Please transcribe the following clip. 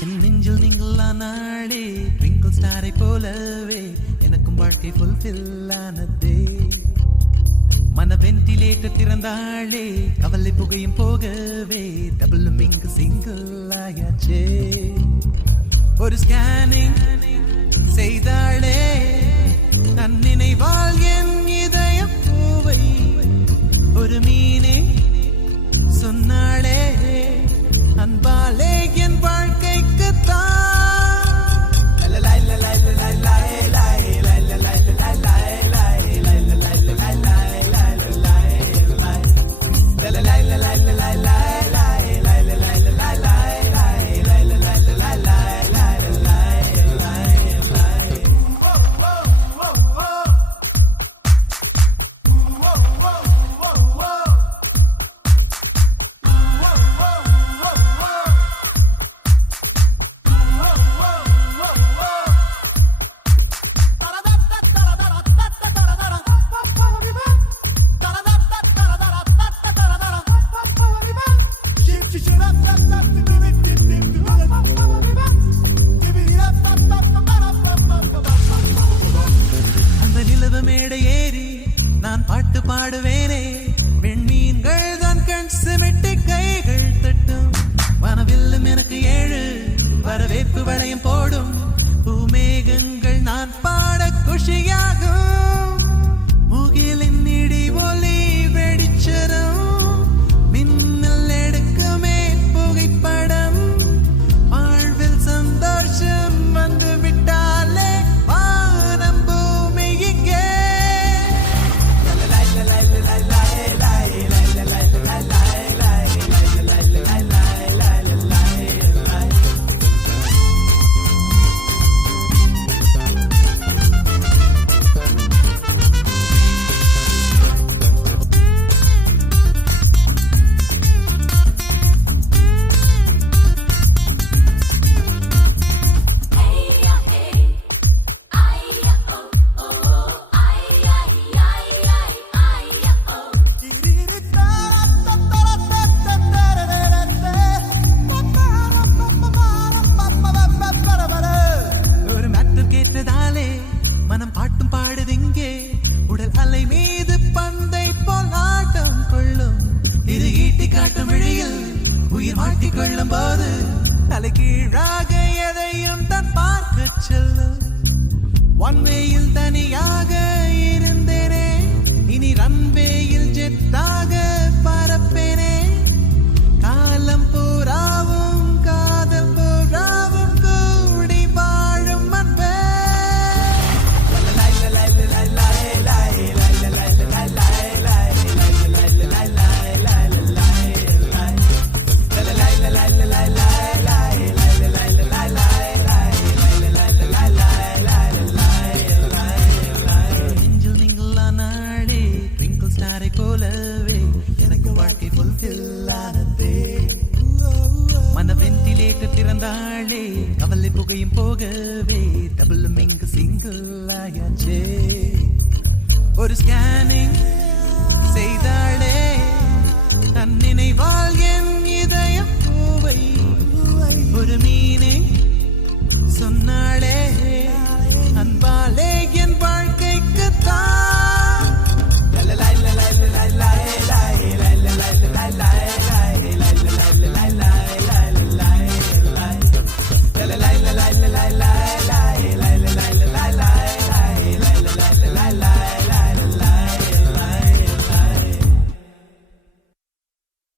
நெஞ்சில் நீங்களானாளே ட்விங்கிள் ஸ்டாரை போலவே எனக்கும் வாழ்க்கை ஃபுல்ஃபில் ஆனதே. மன வென்டிலேட்டர் திறந்தாளே கவலை புகையும் போகவே டபுளும் இங்கு சிங்கிள் ஆயாச்சே. ஒரு ஸ்கேனிங் செய்தாளே தன் நினைவால் என் இதய பூவை ஒரு மீனே சொன்னாளே அன்பாலே என் வாழ்க்கைக்கு மேடை ஏறி நான் பாட்டு பாடுவேனே. வெண்மீன்கள் தான் கண் சிமிட்டி கைகள் தட்டும். வனவில்லும் எனக்கு 7 வரவேற்பு வளையம் போடும். பூமேகங்கள் நான் பாட குஷியாகும். முகிலின் இடி ஒலி வெடிச்சரும் மின்னல் எடுக்குமே புகைப்படம். வாழ்வில் சந்தோஷம் வந்து விட்டாலே மனம் பாட்டும் பாடுதிங்கே. உடல் அலை மீது பந்தை போல் ஆட்டம் கொள்ளும். இது ஈட்டி காட்டும் வழியில் உயிர் மாட்டிக்கொள்ளும் போது தலை கீழாக எதையும் தான் பார்க்க செல்லும். ஒன்வேயில் தனியாக இருந்தேனே இனி ரன்வேயில் ஜெட்டாக பறப்பேனே. காலம் பூராவும் காதல் பூராவும் கூடி வாழும் அன்பே. போலவே எனக்கு வாழ்க்கை ஃபுல்ஃபில் ஆனதே. மன வென்டிலேட்டர் திறந்தாளே கவலை புகையும் போகவே டபுளும் இங்கு சிங்கிள் ஆயாச்சே. ஒரு ஸ்கேனிங் செய்தாளே தன் நினைவால் என் இதய பூவை ஒரு மீனே சொன்னாளே அன்பாலே